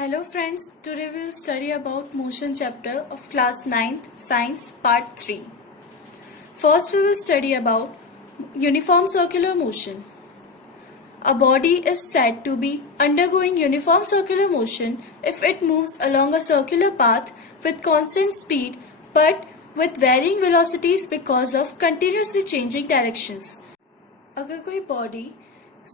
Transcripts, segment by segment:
Hello friends, today we will study about motion chapter of class 9th science part 3. First we will study about uniform circular motion. A body is said to be undergoing uniform circular motion if it moves along a circular path with constant speed but with varying velocities because of continuously changing directions. अगर कोई body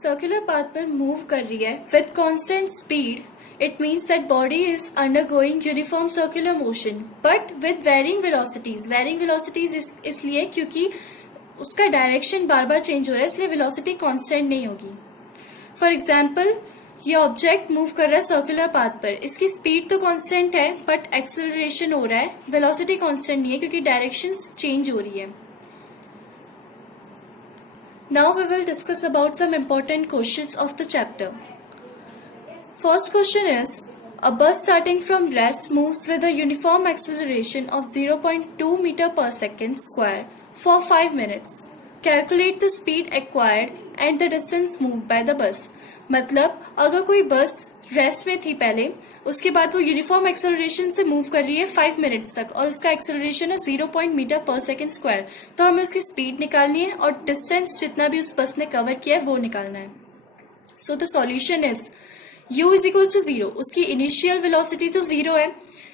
circular path पर move कर रही है with constant speed, it means that body is undergoing uniform circular motion but with varying velocities. Varying velocities इसलिए क्योंकि उसका direction बार बार change हो रहा है, इसलिए वेलोसिटी कांस्टेंट नहीं होगी. फॉर एग्जाम्पल, ये ऑब्जेक्ट मूव कर रहा है सर्कुलर पाथ पर, इसकी स्पीड तो कांस्टेंट है बट एक्सेलरेशन हो रहा है, वेलोसिटी कांस्टेंट नहीं है क्योंकि डायरेक्शन चेंज हो रही है. Now we will discuss about some important questions of the chapter. First question is, a bus starting from rest moves with a uniform acceleration of 0.2 meter per second square for 5 minutes. Calculate the speed acquired and the distance moved by the bus. मतलब अगर कोई बस rest में थी पहले, उसके बाद वो यूनिफॉर्म एक्सेलरेशन से मूव कर रही है 5 मिनट्स तक और उसका एक्सेलरेशन है 0 मीटर पर सेकेंड स्क्वायर, तो हमें उसकी स्पीड निकालनी है और डिस्टेंस जितना भी उस बस ने कवर किया है वो निकालना है. So the solution is u is equal to 0. उसकी इनिशियल वेलोसिटी तो 0 है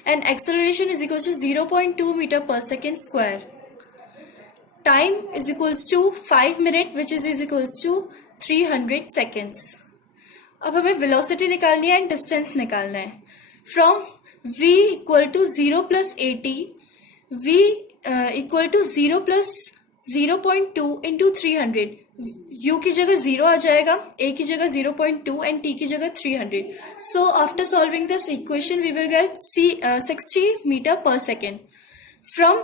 and acceleration is equal to 0.2 metre per second square. Time is equals to 5 minute which is equals to 300 seconds. अब हमें वेलोसिटी निकालनी है एंड डिस्टेंस निकालना है. From v equal to 0 plus 80, v equal to 0 plus 0.2 into 300. u की जगह 0 आ जाएगा, a की जगह 0.2 एंड t की जगह 300. So after solving this equation we will get 60 metre per second. From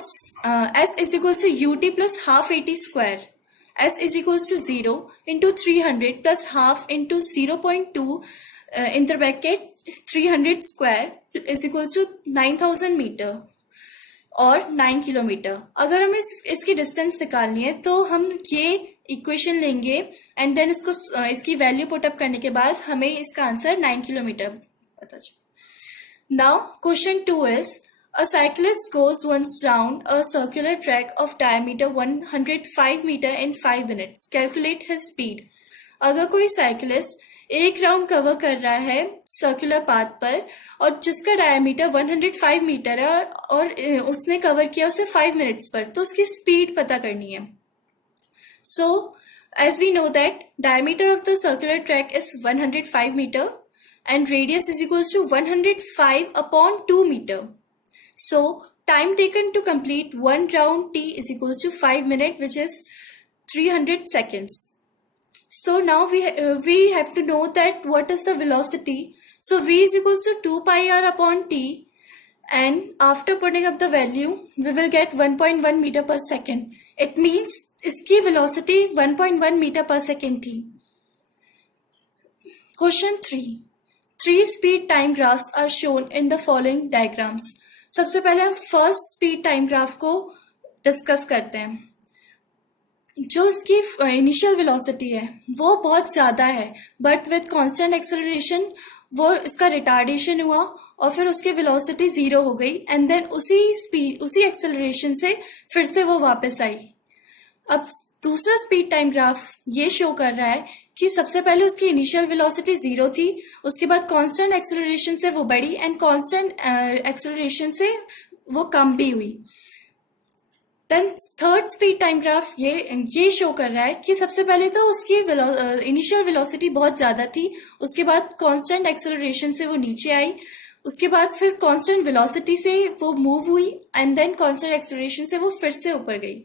s is equal to ut plus half 80 square. s is equals to 0 into 300 plus half into 0.2 in the bracket 300 square is equals to 9000 metre और 9 kilometre. अगर हमें इसकी distance निकालनी है तो हम ये equation लेंगे एंड देन इसकी वैल्यू पुटअप करने के बाद हमें इसका आंसर 9 किलोमीटर पता चला. Now question 2 is, a cyclist goes once round a circular track of diameter 105 meter in 5 minutes. Calculate his speed. अगर कोई साइकिलिस्ट एक राउंड कवर कर रहा है सर्कुलर पाथ पर और जिसका डायमीटर 105 मीटर है और उसने कवर किया उसे 5 मिनट्स पर, तो उसकी स्पीड पता करनी है. So as we know that diameter of the circular track is 105 metre and radius is equals to 105 upon 2 metre. So, time taken to complete one round t is equals to 5 minutes, which is 300 seconds. So now we have to know that what is the velocity. So v is equals to 2 pi r upon t, and after putting up the value, we will get 1.1 meter per second. It means इसकी velocity 1.1 meter per second थी. Question 3. 3 speed time graphs are shown in the following diagrams. सबसे पहले हम first speed time graph को discuss करते हैं. जो इसकी इनिशियल वेलोसिटी है वो बहुत ज्यादा है बट विद कांस्टेंट एक्सेलरेशन वो इसका रिटार्डेशन हुआ और फिर उसकी वेलोसिटी 0 हो गई एंड देन उसी एक्सेलरेशन से फिर से वो वापस आई. अब दूसरा स्पीड टाइम ग्राफ ये शो कर रहा है कि सबसे पहले उसकी इनिशियल वेलोसिटी 0 थी, उसके बाद कांस्टेंट एक्सेलरेशन से वो बढ़ी एंड कांस्टेंट एक्सेलरेशन से वो कम भी हुई. Then third speed time graph ये शो कर रहा है कि सबसे पहले तो उसकी इनिशियल वेलोसिटी बहुत ज्यादा थी, उसके बाद कांस्टेंट एक्सेलरेशन से वो नीचे आई, उसके बाद फिर कांस्टेंट वेलोसिटी से वो मूव हुई एंड देन कांस्टेंट एक्सेलरेशन से वो फिर से ऊपर गई.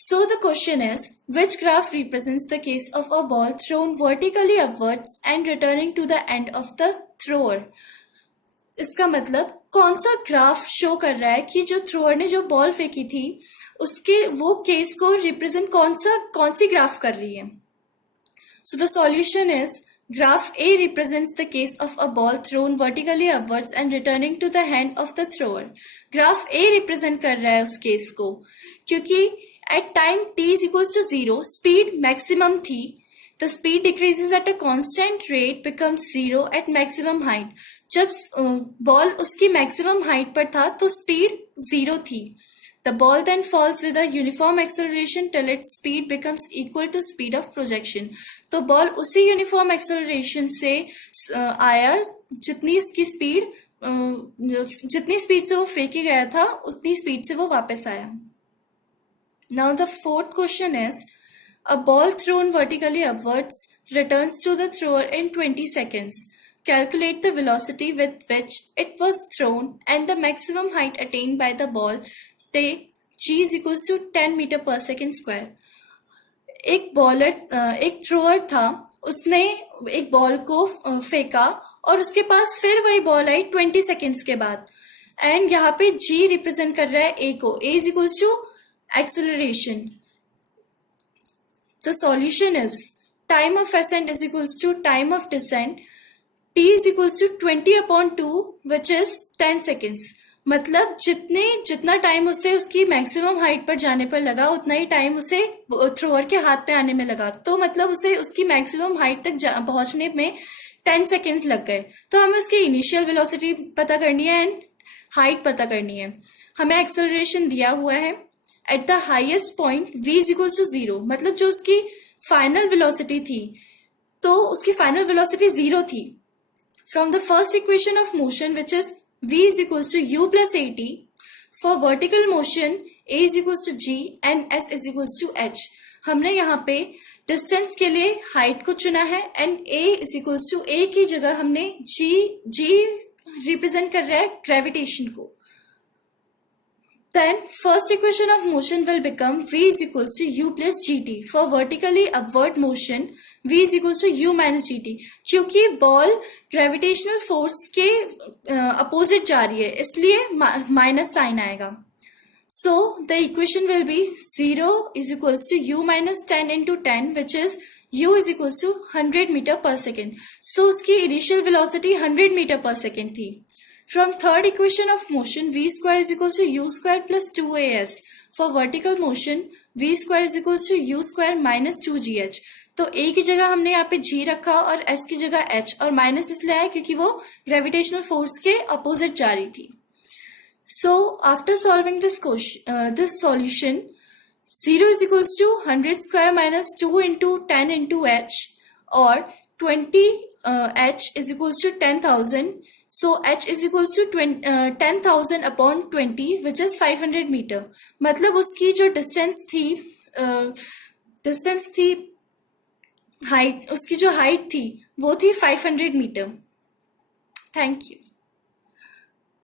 So the question is, which graph represents the case of a ball thrown vertically upwards and returning to the end of the thrower? इसका मतलब कौन सा ग्राफ शो कर रहा है कि जो थ्रोअर ने जो बॉल फेंकी थी उसके वो केस को रिप्रेजेंट कौन सी ग्राफ कर रही है. So the solution is, graph A represents the case of a ball thrown vertically upwards and returning to the hand of the thrower. Graph A represent कर रहा है उस केस को क्योंकि at time t is equals to 0 speed maximum थी The speed decreases at a constant rate, becomes zero at maximum height. जब ball उसकी maximum height पर था तो स्पीड जीरो थी. The ball then falls with a uniform acceleration till its speed becomes equal to speed of projection. तो ball उसी uniform acceleration से आया जितनी उसकी स्पीड जितनी स्पीड से वो फेंके गया था उतनी स्पीड से वो वापस आया. Now the fourth question is, a ball thrown vertically upwards returns to the thrower in 20 seconds. Calculate the velocity with which it was thrown and the maximum height attained by the ball. Take g is equals to 10 meter per second square. एक thrower था, उसने एक ball को फेंका और उसके पास फिर वही बॉल आई 20 सेकेंड्स के बाद. एंड यहाँ पे g रिप्रेजेंट कर रहा है a को. a is equals to acceleration. The solution is time of ascent is equals to time of descent. T is equals to 20/2 which is 10 seconds. मतलब जितना टाइम उसे उसकी मैक्सिमम हाइट पर जाने पर लगा उतना ही टाइम उसे थ्रोअर के हाथ पे आने में लगा. तो मतलब उसे उसकी मैक्सिमम हाइट तक पहुंचने में 10 सेकेंड्स लग गए. तो हमें उसकी इनिशियल वेलोसिटी पता करनी है एंड हाइट पता करनी है. हमें एक्सेलरेशन दिया हुआ है at the highest point v is equals to 0. मतलब जो उसकी फाइनल वेलोसिटी थी तो उसकी फाइनल वेलोसिटी 0 थी. From the first equation of motion which is v is equals to u plus at, for vertical motion a is equals to g and s is equals to h. हमने यहाँ पे distance के लिए height को चुना है and a is equals to a की जगह हमने g रिप्रेजेंट कर रहा है ग्रेविटेशन को. Then first equation of motion will become v is equals to u plus gt. For vertically upward motion v is equals to u minus gt. क्योंकि ball gravitational force के opposite जा रही है इसलिए माइनस साइन आएगा. So the equation will be 0 is equals to u minus 10 into 10 which is u is equals to 100 meter per second. So उसकी initial velocity 100 meter per second थी. From third equation of motion, v square is equals to u square plus 2as. For vertical motion, v square is equals to u square minus 2gh. तो a की जगह हमने यहाँ पे g रखा और s की जगह h और माइनस इसलिए आया क्योंकि वो ग्रेविटेशनल फोर्स के अपोजिट जा रही थी. So after solving this solution, 0 is equals to 100 square minus 2 into 10 into h or 20 h is equals to 10,000. So h is equals to 10,000 upon 20 which is 500 meter. मतलब उसकी जो डिस्टेंस थी height, उसकी जो हाइट थी वो थी 500 मीटर. Thank you.